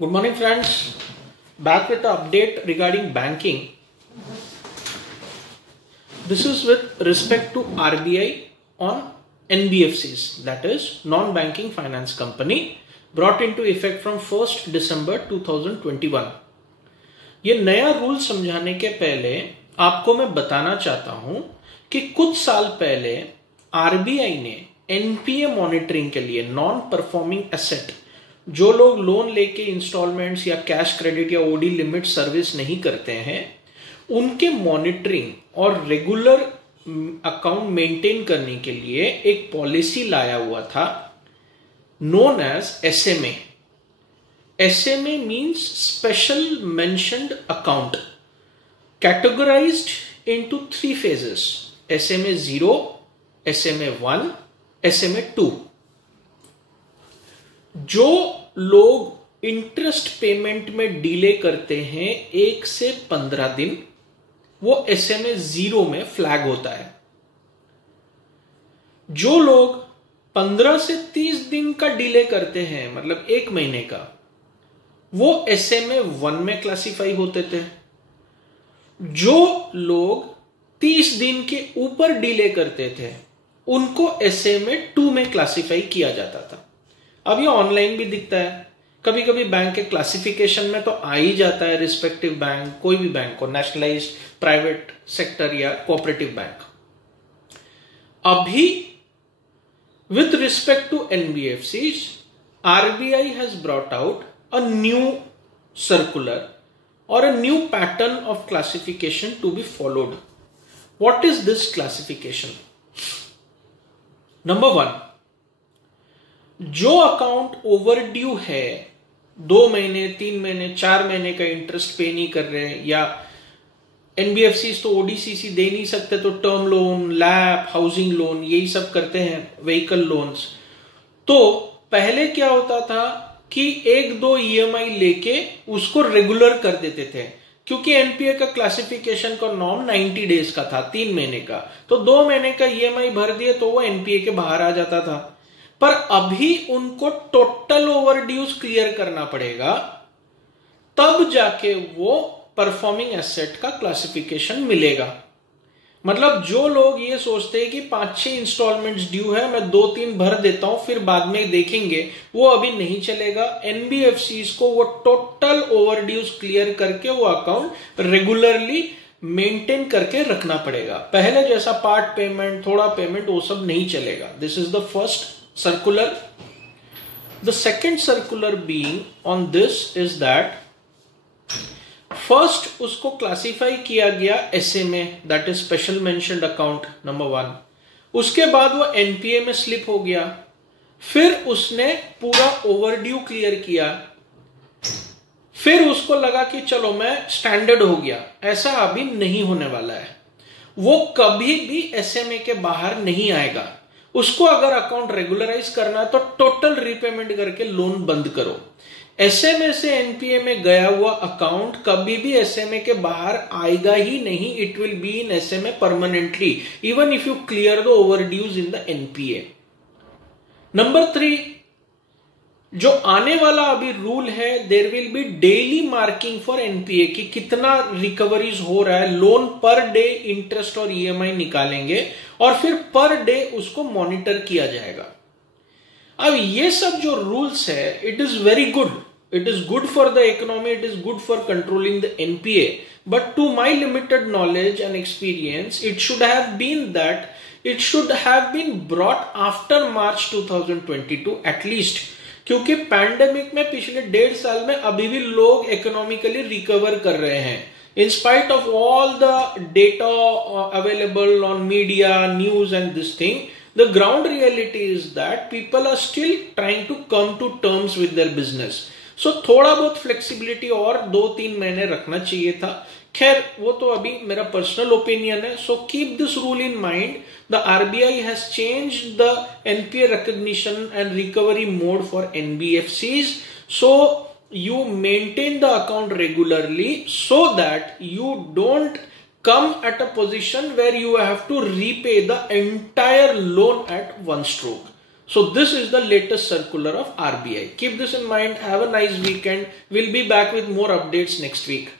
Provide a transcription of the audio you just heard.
Good morning, friends. Back with the update regarding banking. This is with respect to RBI on NBFCs, that is non-banking finance company, brought into effect from 1st December 2021. ये नया rule समझाने के पहले आपको मैं बताना चाहता हूं कि कुछ साल पहले आरबीआई ने एनपीए मॉनिटरिंग के लिए नॉन परफॉर्मिंग एसेट, जो लोग लोन लेके इंस्टॉलमेंट्स या कैश क्रेडिट या ओडी लिमिट सर्विस नहीं करते हैं, उनके मॉनिटरिंग और रेगुलर अकाउंट मेंटेन करने के लिए एक पॉलिसी लाया हुआ था known as SMA. SMA means Special Mentioned Account, categorized into 3 phases: SMA 0, SMA 1, SMA 2. जो लोग इंटरेस्ट पेमेंट में डिले करते हैं 1 से 15 दिन, वो SMA 0 में फ्लैग होता है. जो लोग 15 से 30 दिन का डिले करते हैं, मतलब 1 महीने का, वो SMA 1 में क्लासिफाई होते थे. जो लोग 30 दिन के ऊपर डिले करते थे, उनको SMA 2 में क्लासिफाई किया जाता था. अब ये ऑनलाइन भी दिखता है, कभी कभी बैंक के क्लासिफिकेशन में तो आ ही जाता है रिस्पेक्टिव बैंक, कोई भी बैंक को, नेशनलाइज्ड, प्राइवेट सेक्टर या कोऑपरेटिव बैंक. अभी with respect to NBFCs, RBI has brought out a new circular or a new pattern of classification to be followed. What is this classification? Number 1, जो account overdue है, 2 महीने, 3 महीने, 4 महीने का interest पे नहीं कर रहे हैं, या NBFCs तो ODCC दे नहीं सकते तो term loan, lap, housing loan, यही सब करते हैं, व्हीकल लोन्स. तो पहले क्या होता था कि 1-2 EMI लेके उसको रेगुलर कर देते थे, क्योंकि एनपीए का क्लासिफिकेशन का नॉर्म 90 डेज का था, 3 महीने का. तो 2 महीने का EMI भर दिए तो वो एनपीए के बाहर आ जाता था. पर अभी उनको टोटल ओवरड्यूज क्लियर करना पड़ेगा, तब जाके वो परफॉर्मिंग एसेट का क्लासिफिकेशन मिलेगा. मतलब जो लोग ये सोचते हैं कि 5-6 इंस्टॉलमेंट्स ड्यू है, मैं 2-3 भर देता हूं फिर बाद में देखेंगे, वो अभी नहीं चलेगा. एनबीएफसीज को वो टोटल ओवरड्यूज क्लियर करके वो अकाउंट रेगुलरली मेंटेन करके रखना पड़ेगा. पहले जैसा पार्ट पेमेंट, थोड़ा पेमेंट, वो सब नहीं चलेगा. This is the first circular. The second circular being on this is that first उसको क्लासिफाई किया गया SMA, that is special mentioned account number 1. उसके बाद वो NPA में स्लिप हो गया. फिर उसने पूरा ओवरड्यू क्लियर किया. फिर उसको लगा कि चलो मैं स्टैंडर्ड हो गया. ऐसा अभी नहीं होने वाला है. वो कभी भी SMA के बाहर नहीं आएगा. उसको अगर अकाउंट रेगुलराइज करना है तो टोटल रीपेमेंट करके लोन बंद करो. SMA से NPA में गया हुआ अकाउंट कभी भी SMA के बाहर आएगा ही नहीं. It will be in SMA permanently, even if you clear the overdues in the NPA. Number 3, जो आने वाला अभी रूल है, there will be daily marking for NPA कि कितना रिकवरीज हो रहा है. लोन पर डे इंटरेस्ट और EMI निकालेंगे और फिर पर डे उसको मॉनिटर किया जाएगा. अब ये सब जो रूल्स है, it is very good. It is good for the economy, it is good for controlling the NPA. But to my limited knowledge and experience, it should have been brought after March 2022 at least. क्योंकि pandemic में पिछले 1.5 साल में अभी भी लोग economically recover कर रहे हैं. In spite of all the data available on media, news and this thing, the ground reality is that people are still trying to come to terms with their business. So थोड़ा बहुत flexibility और 2-3 महीने रखना चाहिए था. खैर वो तो अभी मेरा पर्सनल ओपिनियन है. So keep this rule in mind. The RBI has changed the NPA recognition and recovery mode for NBFCs. So you maintain the account regularly so that you don't come at a position where you have to repay the entire loan at one stroke. So this is the latest circular of RBI. Keep this in mind. Have a nice weekend. We'll be back with more updates next week.